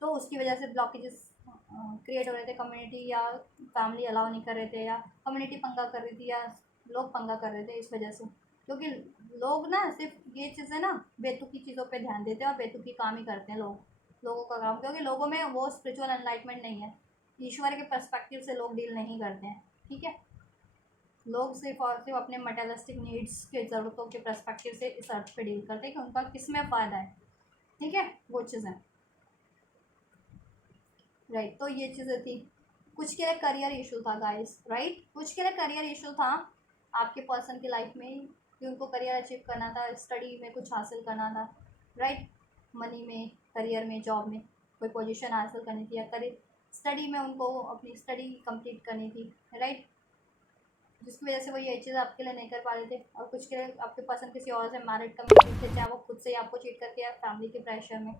तो उसकी वजह से ब्लॉकेजेस क्रिएट हो रहे थे, कम्युनिटी या फैमिली अलाउ नहीं कर रहे थे, या कम्युनिटी पंगा कर रही थी, या लोग पंगा कर रहे थे इस वजह से। क्योंकि लोग ना सिर्फ ये चीज़ें ना बेतुकी चीज़ों पे ध्यान देते हैं और बेतुकी काम ही करते हैं लोगों का काम, क्योंकि लोगों में वो स्पिरिचुअल एनलाइटमेंट नहीं है, ईश्वर के पर्सपेक्टिव से लोग डील नहीं करते हैं, ठीक है। लोग सिर्फ और सिर्फ अपने मटेरियलिस्टिक नीड्स के ज़रूरतों के पर्सपेक्टिव से इस अर्थ पे डील करते हैं कि उनका किस में फ़ायदा है, ठीक है, वो चीज़ें, राइट। तो ये चीज़ें थी। कुछ के लिए करियर इशू था गाइस, राइट, कुछ के लिए करियर इशू था आपके पर्सन की लाइफ में, कि उनको करियर अचीव करना था, स्टडी में कुछ हासिल करना था, राइट, मनी में, करियर में, जॉब में कोई पोजीशन हासिल करनी थी, या करियर स्टडी में उनको अपनी स्टडी कंप्लीट करनी थी, राइट, जिसकी वजह से वो ये चीज़ आपके लिए नहीं कर पा रहे थे। और कुछ के लिए आपके पर्सन किसी और से मैरिड कम्युनिटी थे, चाहे वो खुद से आपको चीट करके, या फैमिली के प्रेशर में,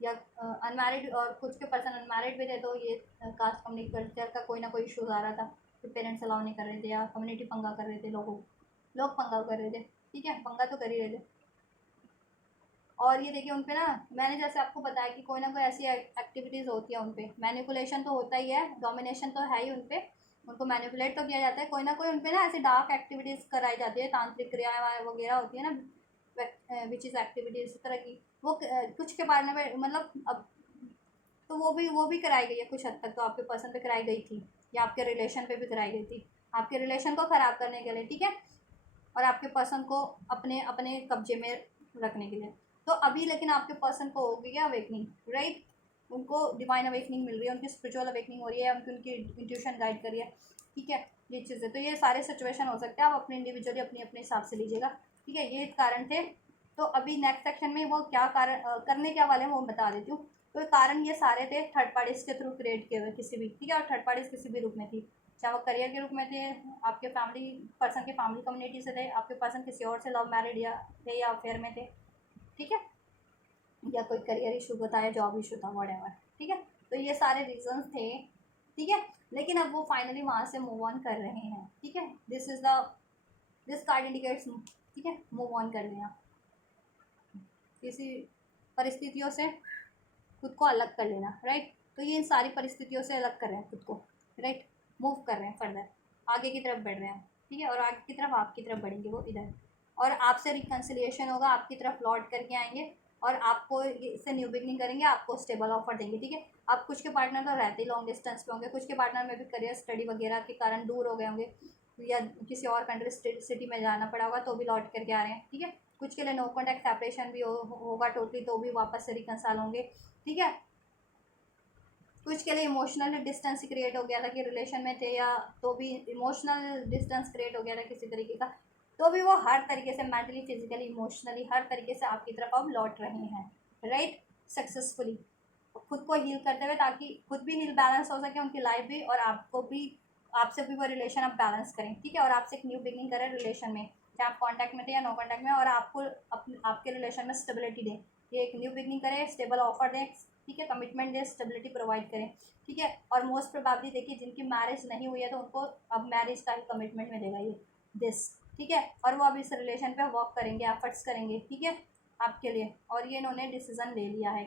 या अनमैरिड, और कुछ के पर्सन अनमैरिड भी थे, तो ये कास्ट कम्युनिटी कल्चर का कोई ना कोई इशूज़ आ रहा था कि पेरेंट्स अलाउ नहीं कर रहे थे, या कम्युनिटी पंगा कर रहे थे, लोग पंगा कर रहे थे, ठीक है, पंगा तो कर ही रहे थे। और ये देखिए उन पे ना, मैंने जैसे आपको बताया कि कोई ना कोई ऐसी एक्टिविटीज़ होती है उन पे, मैनिपुलेशन तो होता ही है, डोमिनेशन तो है ही उन पे, उनको मैनिपुलेट तो किया जाता है, कोई ना कोई उन पे ना ऐसी डार्क एक्टिविटीज़ कराई जाती है, तांत्रिक क्रियाएँ वगैरह होती है ना, विच इज़ एक्टिविटीज़ इस तरह की, वो कुछ के बारे में, मतलब अब तो वो भी कराई गई है कुछ हद तक, तो आपके पर्सन पे कराई गई थी, या आपके रिलेशन पे भी कराई गई थी, आपके रिलेशन को ख़राब करने के लिए, ठीक है, और आपके पर्सन को अपने अपने कब्जे में रखने के लिए। तो अभी लेकिन आपके पर्सन को हो गई है अवेकनिंग, राइट, उनको डिवाइन अवेकनिंग मिल रही है, उनकी स्पिरिचुअल अवेकनिंग हो रही है, उनकी इंट्यूशन गाइड कर रही है, ठीक है, ये चीज़ें तो ये सारे सिचुएशन हो सकते हैं, आप अपने इंडिविजुअली अपने अपने हिसाब से लीजिएगा। ठीक है, ये कारण थे। तो अभी नेक्स्ट सेक्शन में वो क्या कारण करने क्या वाले हैं वो बता देती हूँ। तो ये कारण ये सारे थे थर्ड पार्टीज के थ्रू क्रिएट किए हुए किसी भी, ठीक है, और थर्ड पार्टीज किसी भी रूप में थी, चाहे वो करियर के रूप में थे, आपके फैमिली पर्सन के फैमिली कम्युनिटी से थे, आपके पर्सन किसी और से लव मैरिड या थे या अफेयर में थे, ठीक है, या कोई करियर इशू बताया, जॉब इशू था, व्हाटएवर। ठीक है, तो ये सारे रीजंस थे। ठीक है, लेकिन अब वो फाइनली वहाँ से मूव ऑन कर रहे हैं। ठीक है, दिस कार्ड इंडिकेट्स, ठीक है, मूव ऑन कर लेना, किसी परिस्थितियों से खुद को अलग कर लेना, राइट। तो ये इन सारी परिस्थितियों से अलग कर रहे हैं खुद को, राइट, मूव कर रहे हैं फर्दर, आगे की तरफ बढ़ रहे हैं। ठीक है, और आगे की तरफ आपकी तरफ बढ़ेंगे वो इधर, और आपसे रिकन्सिलिएशन होगा, आपकी तरफ लौट करके आएंगे और आपको इससे न्यू बिगनिंग करेंगे, आपको स्टेबल ऑफर देंगे। ठीक है, अब कुछ के पार्टनर तो रहते ही लॉन्ग डिस्टेंस पे होंगे, कुछ के पार्टनर में भी करियर स्टडी वगैरह के कारण दूर हो गए होंगे, या किसी और कंट्री सिटी में जाना पड़ा होगा तो भी लौट करके आ रहे हैं। ठीक है, कुछ के लिए नो कॉन्टैक्ट सेपरेशन भी होगा टोटली, तो भी वापस से रिकनसाइल होंगे। ठीक है, कुछ के लिए इमोशनल डिस्टेंस क्रिएट हो गया था कि रिलेशन में थे, या तो भी इमोशनल डिस्टेंस क्रिएट हो गया था किसी तरीके का, तो भी वो हर तरीके से मेंटली फिजिकली इमोशनली हर तरीके से आपकी तरफ अब लौट रहे हैं, राइट, सक्सेसफुली, खुद को हील करते हुए, ताकि खुद भी हील बैलेंस हो सके उनकी लाइफ भी, और आपको भी, आपसे भी वो रिलेशन आप बैलेंस करें। ठीक है, और आपसे एक न्यू बिगनिंग करें रिलेशन में, चाहे आप कॉन्टैक्ट में थे या नो कॉन्टैक्ट में, और आपको आपके रिलेशन में स्टेबिलिटी दें, ये एक न्यू बिगनिंग करें, स्टेबल ऑफर दें, ठीक है, कमिटमेंट दें, स्टेबिलिटी प्रोवाइड करें। ठीक है, और मोस्ट प्रोबेबली देखिए जिनकी मैरिज नहीं हुई है तो उनको अब मैरिज का ही कमिटमेंट मिलेगा ये दिस। ठीक है, और वो अब इस रिलेशन पे वर्क करेंगे, एफर्ट्स करेंगे, ठीक है, आपके लिए, और ये इन्होंने डिसीजन ले लिया है।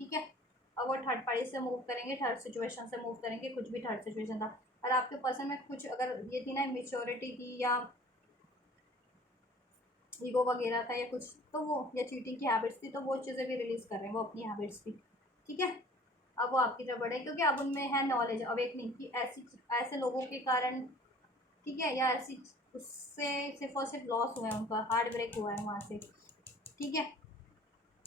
ठीक है, अब वो थर्ड पार्टी से मूव करेंगे, थर्ड सिचुएशन से मूव करेंगे, कुछ भी थर्ड सिचुएशन था, और आपके पर्सन में कुछ अगर ये थी ना मेच्योरिटी थी या ईगो वगैरह था या कुछ, तो वो या चीटिंग की हैबिट्स थी, तो वो चीज़ें भी रिलीज़ कर रहे हैं वो अपनी हैबिट्स भी। ठीक है, अब वो आपकी तरफ बढ़े, क्योंकि अब उनमें है नॉलेज अवेकनिंग कि ऐसे लोगों के कारण, ठीक है, या ऐसी उससे सिर्फ और सिर्फ लॉस हुआ है, उनका हार्ट ब्रेक हुआ है वहाँ से। ठीक है,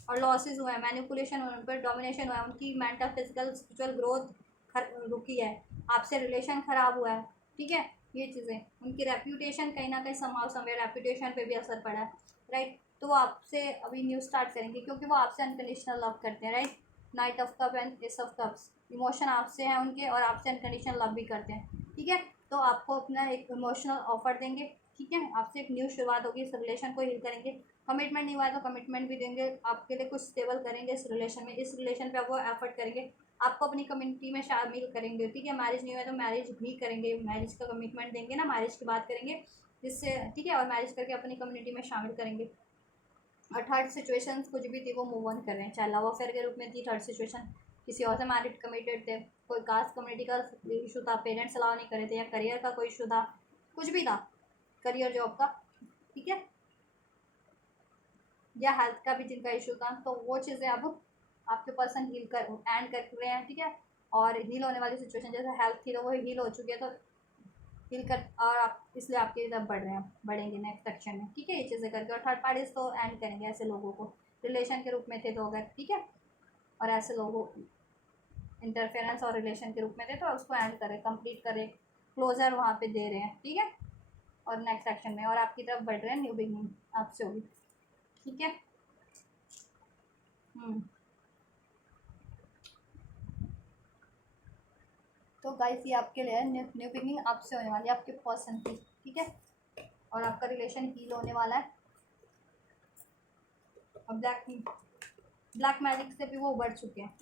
और लॉसेज हुआ है, मैनिपुलेशन हुआ है, उन पर डोमिनेशन हुआ है, उनकी मेंटल फिजिकल स्पिरिचुअल ग्रोथ रुकी है, आपसे रिलेशन ख़राब हुआ है। ठीक है, ये चीज़ें, उनकी रेप्यूटेशन कहीं ना कहीं समाव समय रेप्यूटेशन पे भी असर पड़ा है, राइट। तो वो आपसे अभी न्यू स्टार्ट करेंगे, क्योंकि वो आपसे अनकंडीशनल लव करते हैं, right, night of cup and S of cups, emotion आपसे हैं उनके, और आपसे अनकंडीशनल लव भी करते हैं। ठीक है, तो आपको अपना एक इमोशनल ऑफर देंगे। ठीक है, आपसे एक न्यू शुरुआत होगी, इस रिलेशन को हील करेंगे, कमिटमेंट नहीं हुआ है तो कमिटमेंट भी देंगे, आपके लिए कुछ स्टेबल करेंगे इस रिलेशन में, इस रिलेशन पे आप वो एफर्ट करेंगे, आपको अपनी कम्युनिटी में शामिल करेंगे। ठीक है, मैरिज नहीं हुआ है तो मैरिज भी करेंगे, मैरिज का कमिटमेंट देंगे ना, मैरिज की बात करेंगे जिससे, ठीक है, और मैरिज करके अपनी कम्युनिटी में शामिल करेंगे। और थर्ड सिचुएशन कुछ भी थी वो मूव ऑन कर रहे हैं, चाहे लव अफेयर के रूप में थी थर्ड सिचुएशन, किसी और से मैरिड कमिटेड थे, कोई कास्ट कम्युनिटी का इशू था, पेरेंट्स अलाउ नहीं करे थे, या करियर का कोई इशू था, कुछ भी था, करियर जॉब का, ठीक है, या हेल्थ का भी जिनका इशू था, तो वो चीज़ें अब आपके पर्सन हील कर एंड कर रहे हैं। ठीक है, और हील होने वाली सिचुएशन जैसे हेल्थ थी तो वो हील हो चुकी है, तो हील कर, और आप इसलिए आपकी तरफ बढ़ रहे हैं, बढ़ेंगे नेक्स्ट सेक्शन में। ठीक है, ये चीज़ें करके, और थर्ड पार्टीज तो एंड करेंगे ऐसे लोगों को, रिलेशन के रूप में थे तो अगर, ठीक है, और ऐसे लोगों इंटरफेरेंस और रिलेशन के रूप में थे तो उसको एंड करें, कंप्लीट करें, क्लोजर वहाँ पे दे रहे हैं। ठीक है, और नेक्स्ट सेक्शन में, और आपकी तरफ बढ़ रहे हैं, न्यू बिगनिंग आपसे होगी। ठीक है, तो गाइस ये आपके लिए न्यू बिगनिंग आपसे होने वाली है, आपके पर्सन की। ठीक है, और आपका रिलेशन हील होने वाला है। अब ब्लैक मैजिक से भी वो उभर चुके हैं,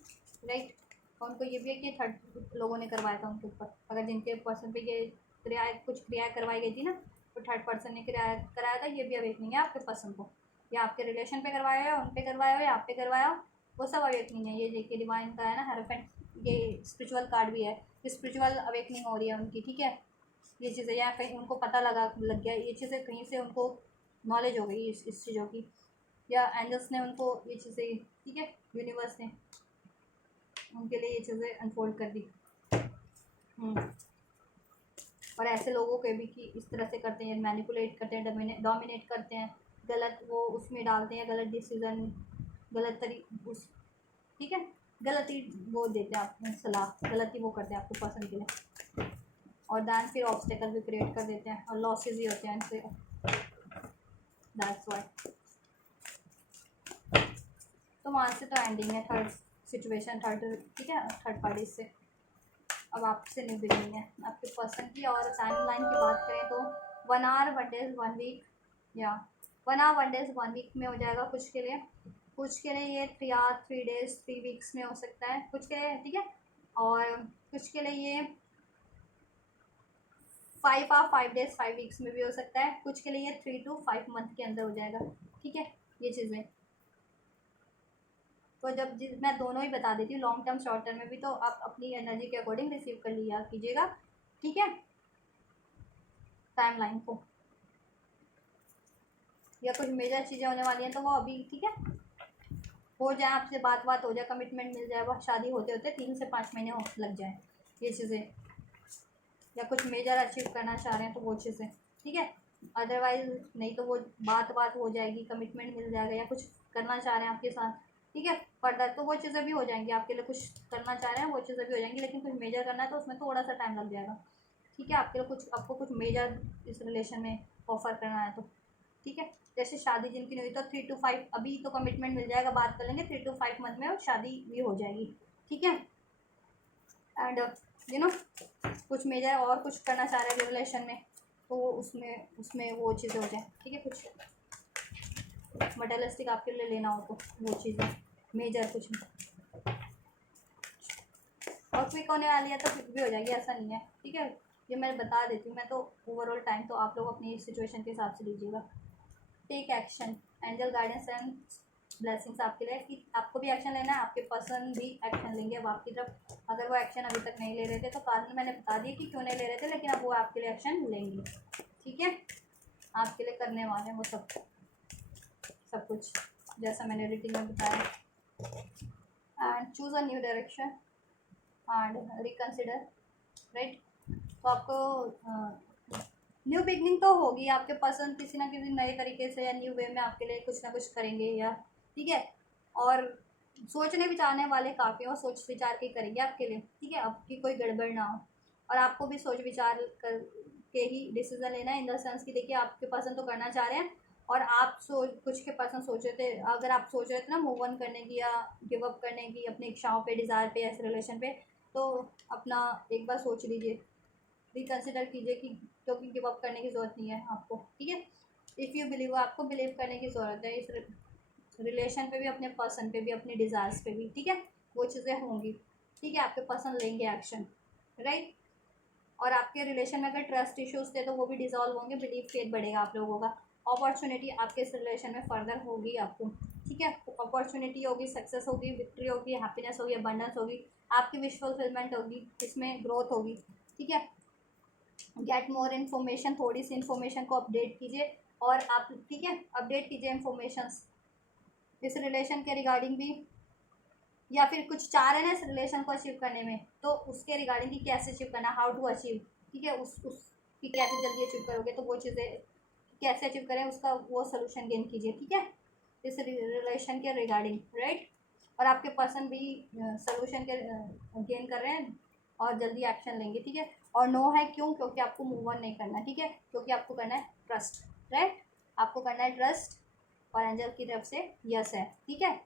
राइट, और उनको ये भी है कि थर्ड लोगों ने करवाया था उनके ऊपर, अगर जिनके पर्सन पे ये कुछ क्रियाएँ करवाई गई थी ना, तो थर्ड पर्सन ने कराया था, ये भी अवेकनिंग है आपके पर्सन को, या आपके रिलेशन पे करवाया हो, उन पे करवाया हो, या आप पे करवाया हो, वो सब अवेकनिंग है। ये जेके डिवाइन का है ना हेरोफेंट, ये स्पिरिचुअल कार्ड भी है, स्पिरिचुअल अवेकनिंग हो रही है उनकी। ठीक है, ये चीज़ें, या कहीं उनको पता लग गया, ये चीज़ें कहीं से उनको नॉलेज हो गई इस चीज़ों की, या एंजल्स ने उनको ये चीज़ें, ठीक है, यूनिवर्स ने उनके लिए ये चीज़ें अनफोल्ड कर दी। और ऐसे लोगों के भी कि इस तरह से करते हैं, मैनिपुलेट करते हैं, डोमिनेट करते हैं, गलत वो उसमें डालते हैं, गलत डिसीज़न, गलत उस, ठीक है, गलत ही वो देते हैं आपको सलाह, गलत ही वो करते हैं आपको पसंद के लिए, और दैन फिर ऑब्स्टेकल भी क्रिएट कर देते हैं और लॉसेज ही होते हैं इनसे, दैट्स वाई। तो वहाँ से तो एंडिंग है थर्ड सिचुएशन, थर्ड, ठीक है, थर्ड पार्टी से। अब आपसे नहीं बिगड़नी है आपके पर्सन की। और टाइम लाइन की बात करें तो 1 आवर 1 डेज 1 वीक, या 1 आवर 1 डेज 1 वीक में हो जाएगा कुछ के लिए। कुछ के लिए ये 3 आवर 3 डेज 3 वीक्स में हो सकता है कुछ के लिए, ठीक है। और कुछ के लिए ये 5 आवर 5 डेज 5 वीक्स में भी हो सकता है। कुछ के लिए 3 to 5 मंथ के अंदर हो जाएगा, ठीक है, ये चीज़ें। तो जब मैं दोनों ही बता देती हूँ, लॉन्ग टर्म शॉर्ट टर्म में भी, तो आप अपनी एनर्जी के अकॉर्डिंग रिसीव कर लिया कीजिएगा, ठीक है, टाइम लाइन को। या कुछ मेजर चीज़ें होने वाली हैं तो वो अभी, ठीक है, हो जाए, आपसे बात हो जाए, कमिटमेंट मिल जाए, शादी होते होते 3 से 5 महीने लग जाए, ये चीज़ें। या कुछ मेजर अचीव करना चाह रहे हैं तो वो चीज़ें, ठीक है। अदरवाइज नहीं तो वो बात हो जाएगी, कमिटमेंट मिल जाएगा, या कुछ करना चाह रहे हैं आपके साथ, ठीक है, फर्दर, तो वो चीज़ें भी हो जाएंगी आपके लिए। कुछ करना चाह रहे हैं वो चीज़ें भी हो जाएंगी, लेकिन कुछ मेजर करना है तो उसमें थोड़ा सा टाइम लग जाएगा, ठीक है। आपके लिए कुछ, आपको कुछ मेजर इस रिलेशन में ऑफर करना है तो, ठीक है। जैसे शादी जिनकी नहीं हुई तो 3 to 5 अभी तो कमिटमेंट मिल जाएगा, बात कर लेंगे, 3 to 5 मंथ में शादी भी हो जाएगी, ठीक है। एंड यू नो कुछ मेजर और कुछ करना चाह रहे हैं रिलेशन में तो उसमें उसमें वो चीज़ें हो जाए, ठीक है। कुछ मटेरियलिस्टिक आपके लिए लेना हो तो वो चीज़ें मेजर कुछ और क्विक होने वाली है तो क्विक भी हो जाएगी, ऐसा नहीं है, ठीक है। ये मैं बता देती हूँ, मैं तो ओवरऑल टाइम तो आप लोग अपनी सिचुएशन के हिसाब से लीजिएगा। Take action, angel guidance and blessings आपके लिए कि आपको भी एक्शन लेना है, आपके पर्सन भी एक्शन लेंगे अब आपकी तरफ। अगर वो एक्शन अभी तक नहीं ले रहे थे तो कारण मैंने बता दिया कि क्यों नहीं ले रहे थे, लेकिन अब वो आपके लिए एक्शन लेंगे, ठीक है। आपके लिए करने वाले हैं वो सब कुछ जैसा मैंने रीडिंग में बताया। And choose a new direction and reconsider, right. तो आपको न्यू बिगनिंग तो होगी, आपके पर्सन किसी ना किसी नए तरीके से या न्यू वे में आपके लिए कुछ ना कुछ करेंगे, या ठीक है। और सोचने विचारने वाले काफ़ी और सोच विचार के करेंगे आपके लिए, ठीक है, आपकी कोई गड़बड़ ना हो। और आपको भी सोच विचार कर के ही डिसीजन लेना है, इन द सेंस कि देखिए आपके पर्सन तो करना चाह रहे हैं और आप कुछ के पर्सन सोच रहे थे, अगर आप सोच रहे थे ना मूव ऑन करने की या गिव अप करने की अपनी इच्छाओं पे, डिज़ायर पे, ऐसे रिलेशन पे, तो अपना एक बार सोच लीजिए, रिकन्सिडर कीजिए कि क्योंकि गिव अप करने की ज़रूरत नहीं है आपको, ठीक है। इफ़ यू बिलीव, आपको बिलीव करने की ज़रूरत है इस रिलेशन पे भी, अपने पर्सन पे भी, अपने डिज़ायर्स पे भी, ठीक है। वो चीज़ें होंगी, ठीक है, आपके पर्सन लेंगे एक्शन, राइट। और आपके रिलेशन में अगर ट्रस्ट इश्यूज थे तो वो भी डिजॉल्व होंगे, बिलीव फेथ बढ़ेगा आप लोगों का। अपॉर्चुनिटी आपके इस रिलेशन में फर्दर होगी आपको, ठीक है। अपॉर्चुनिटी होगी, सक्सेस होगी, विक्ट्री होगी, हैप्पीनेस होगी, अबंडेंस होगी, आपकी विश फुलफिलमेंट होगी, इसमें ग्रोथ होगी, ठीक है। गेट मोर इन्फॉर्मेशन, थोड़ी सी इन्फॉर्मेशन को अपडेट कीजिए और आप, ठीक है, अपडेट कीजिए इन्फॉर्मेशन इस रिलेशन के रिगार्डिंग भी, या फिर कुछ चाह रहे हैं ना इस रिलेशन को अचीव करने में तो उसके रिगार्डिंग की कैसे अचीव करना, हाउ टू अचीव, ठीक है, उसकी कैसे जल्दी अचीव करोगे, तो वो चीज़ें कैसे अचीव करें उसका वो सोल्यूशन गेन कीजिए, ठीक है, इस रिलेशन के रिगार्डिंग, राइट। और आपके पर्सन भी सोल्यूशन के गेन कर रहे हैं और जल्दी एक्शन लेंगे, ठीक है। और नो है क्यों, क्योंकि आपको मूव ऑन नहीं करना, ठीक है, क्योंकि आपको करना है ट्रस्ट, राइट। आपको करना है ट्रस्ट और एंजल की तरफ से यस है, ठीक है।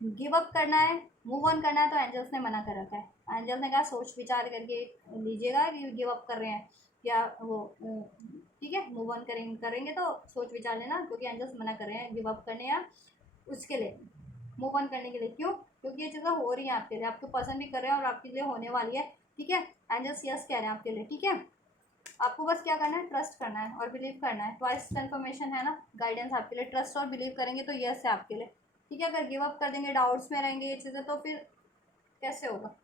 गिव अप करना है, मूव ऑन करना है तो एंजल्स ने मना कर रखा है। एंजल्स ने कहा सोच विचार करके लीजिएगा कि गिव अप कर रहे हैं या वो, ठीक है, मूव ऑन करेंगे तो सोच विचार लेना, क्योंकि एंजल्स मना कर रहे हैं गिव अप करने या उसके लिए, मूव ऑन करने के लिए। क्यों? क्योंकि ये चीज़ें हो रही हैं आपके लिए, आपको पसंद भी कर रहे हैं और आपके लिए होने वाली है, ठीक है। एंजल्स यस कह रहे हैं आपके लिए, ठीक है। आपको बस क्या करना है, ट्रस्ट करना है और बिलीव करना है। ट्वाइस कन्फर्मेशन है ना गाइडेंस आपके लिए, ट्रस्ट और बिलीव करेंगे तो यस है आपके लिए, ठीक है। अगर गिव अप कर देंगे, डाउट्स में रहेंगे ये चीज़ें, तो फिर कैसे होगा?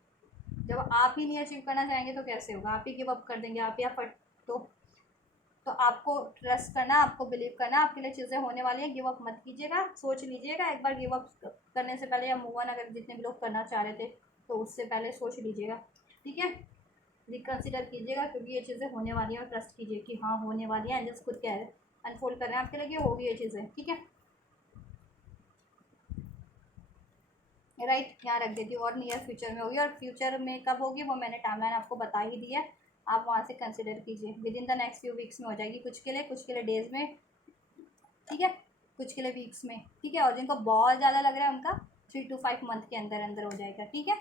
जब आप ही नहीं अचीव करना चाहेंगे तो कैसे होगा? आप ही गिव अप कर देंगे, आप ही फट तो आपको ट्रस्ट करना, आपको बिलीव करना, आपके लिए चीज़ें होने वाली हैं। गिव अप मत कीजिएगा, सोच लीजिएगा एक बार गिव अप करने से पहले, या मूव ऑन अगर जितने भी लोग करना चाह रहे थे तो उससे पहले सोच लीजिएगा, ठीक है, रिकन्सिडर कीजिएगा, क्योंकि ये चीज़ें होने वाली हैं और ट्रस्ट कीजिए कि हाँ होने वाली हैं। एंजल्स खुद कह रहे हैं, अनफोल्ड कर रहे हैं आपके लिए कि होगी ये चीज़ें, ठीक है, राइट। यहाँ रख देती हूँ और नियर फ्यूचर में होगी, और फ्यूचर में कब होगी वो मैंने टाइमलाइन आपको बता ही दी है। आप वहाँ से कंसिडर कीजिए। With in the next few weeks में हो जाएगी, कुछ के लिए डेज में, ठीक है, कुछ के लिए वीक्स में, ठीक है। और जिनको बहुत ज़्यादा लग रहा है उनका 3 to 5 मंथ के अंदर अंदर हो जाएगा, ठीक है।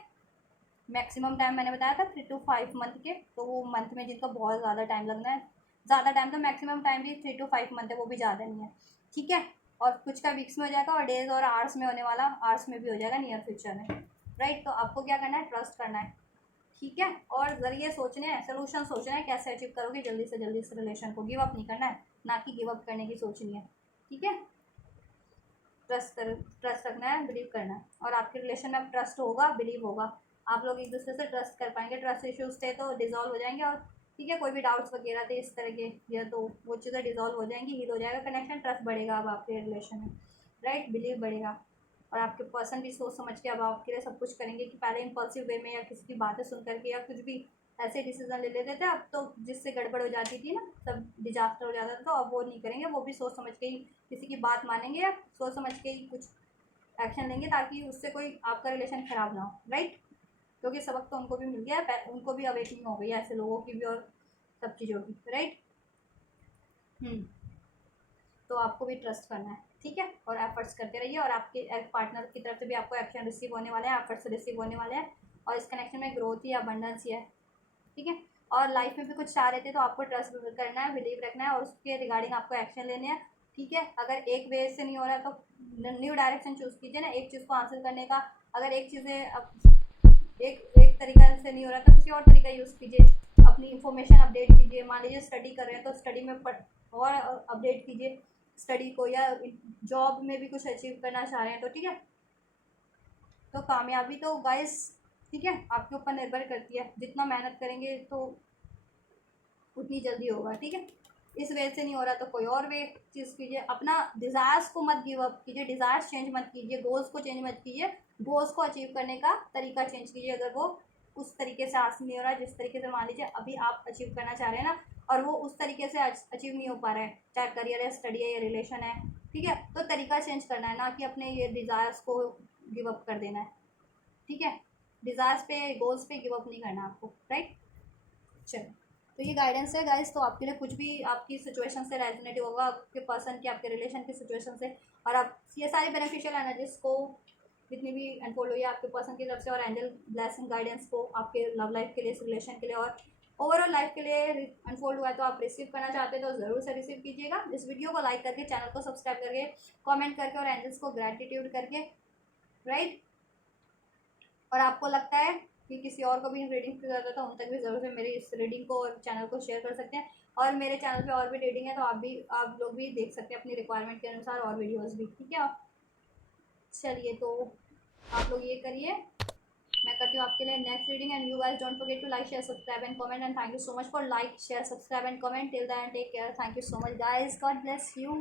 मैक्सिमम टाइम मैंने बताया था 3 to 5 मंथ के, तो वो मंथ में जिनको बहुत ज़्यादा टाइम लगना है, ज़्यादा टाइम तो मैक्सिमम टाइम भी 3 to 5 मंथ है, वो भी ज़्यादा नहीं है, ठीक है। और कुछ का वीक्स में हो जाएगा और डेज और आवर्स में होने वाला आवर्स में भी हो जाएगा नियर फ्यूचर में, राइट। तो आपको क्या करना है, ट्रस्ट करना है, ठीक है। और जरिए सोचने हैं, सोल्यूशन सोचना है कैसे अचीव करोगे जल्दी से जल्दी इस रिलेशन को। गिव अप नहीं करना है, ना कि गिव अप करने की सोचनी है, ठीक है। ट्रस्ट रखना है, बिलीव करना है, और आपके रिलेशन में अब ट्रस्ट होगा, बिलीव होगा, आप लोग एक दूसरे से ट्रस्ट कर पाएंगे। ट्रस्ट इश्यूज थे तो डिजॉल्व हो जाएंगे, और ठीक है, कोई भी डाउट्स वगैरह थे इस तरह के या तो वो चीज़ें डिजॉल्व हो जाएंगी, हील हो जाएगा कनेक्शन, ट्रस्ट बढ़ेगा अब आपके रिलेशन में, राइट, बिलीव बढ़ेगा। और आपके पर्सन भी सोच समझ के अब आपके लिए सब कुछ करेंगे, कि पहले इम्पल्सिव वे में या किसी की बातें सुन करके या कुछ भी ऐसे डिसीजन ले लेते थे, अब तो जिससे गड़बड़ हो जाती थी ना, सब डिजास्टर हो जाता था, तो अब वो नहीं करेंगे, वो भी सोच समझ के ही किसी की बात मानेंगे या सोच समझ के ही कुछ एक्शन लेंगे, ताकि उससे कोई आपका रिलेशन खराब ना हो, राइट। क्योंकि सबक तो उनको भी मिल गया है, उनको भी अवेकनिंग हो गई है ऐसे लोगों की भी और सब चीज़ों की, राइट। तो आपको भी ट्रस्ट करना है, ठीक है, और एफर्ट्स करते रहिए, और आपके पार्टनर की तरफ से भी आपको एक्शन रिसीव होने वाले हैं, एफर्ट्स रिसीव होने वाले हैं, और इस कनेक्शन में ग्रोथ ही अबंडेंस ही है, ठीक है। और लाइफ में भी कुछ चाह रहे थे तो आपको ट्रस्ट करना है, बिलीव रखना है, और उसके रिगार्डिंग आपको एक्शन लेने हैं, ठीक है। अगर एक वे से नहीं हो रहा तो न्यू डायरेक्शन चूज़ कीजिए ना, एक चीज़ को हासिल करने का। अगर एक चीज़ें अब एक एक तरीका से नहीं हो रहा तो किसी और तरीका यूज़ कीजिए, अपनी इंफॉर्मेशन अपडेट कीजिए। मान लीजिए स्टडी कर रहे हैं तो स्टडी में और अपडेट कीजिए स्टडी को, या जॉब में भी कुछ अचीव करना चाह रहे हैं तो, ठीक है। तो कामयाबी तो गाइस, ठीक है, आपके ऊपर निर्भर करती है, जितना मेहनत करेंगे तो उतनी जल्दी होगा, ठीक है। इस वे से नहीं हो रहा तो कोई और वे चीज़ कीजिए। अपना डिज़ायर्स को मत गिव अप कीजिए, डिज़ायर्स चेंज मत कीजिए, गोल्स को चेंज मत कीजिए, गोल्स को अचीव करने का तरीका चेंज कीजिए। अगर वो उस तरीके से हासिल नहीं हो रहा है जिस तरीके से मान लीजिए अभी आप अचीव करना चाह रहे हैं ना, और वो उस तरीके से अचीव नहीं हो पा रहा है, चाहे करियर है, स्टडी है या रिलेशन है, ठीक है, तो तरीका चेंज करना है, ना कि अपने ये डिज़ायर्स को गिव अप कर देना है, ठीक है। डिज़ायर्स पे, गोल्स पे गिव अप नहीं करना आपको, राइट। चलो, तो ये गाइडेंस है गाइस, तो आपके लिए कुछ भी आपकी सिचुएशन से रेजोनेटिव होगा, आपके पर्सन की, आपके रिलेशन की सिचुएशन से, और आप ये सारी बेनिफिशियल एनर्जीज को जितनी भी अनफोल्ड हुई है आपके पर्सन की तरफ से, और एंजल ब्लेसिंग गाइडेंस को आपके लव लाइफ के लिए, इस रिलेशन के लिए और ओवरऑल लाइफ के लिए अनफोल्ड हुआ है, तो आप रिसीव करना चाहते हैं तो ज़रूर से रिसीव कीजिएगा। इस वीडियो को लाइक करके, चैनल को सब्सक्राइब करके, कमेंट करके, और एंजल्स को ग्रैटिट्यूड करके, राइट। और आपको लगता है कि किसी और को भी रीडिंग की ज़रूरत है तो उन तक भी ज़रूर से मेरी इस रीडिंग को और चैनल को शेयर कर सकते हैं। और मेरे चैनल पे और भी रीडिंग है तो आप लोग भी देख सकते हैं अपनी रिक्वायरमेंट के अनुसार और वीडियोस भी, ठीक है। चलिए, तो आप लोग ये करिए, मैं करती हूँ आपके लिए next reading. And you guys don't forget to like, share, subscribe and comment, and thank you so much for like, share, subscribe and comment till then. Take care, thank you so much guys, God bless you.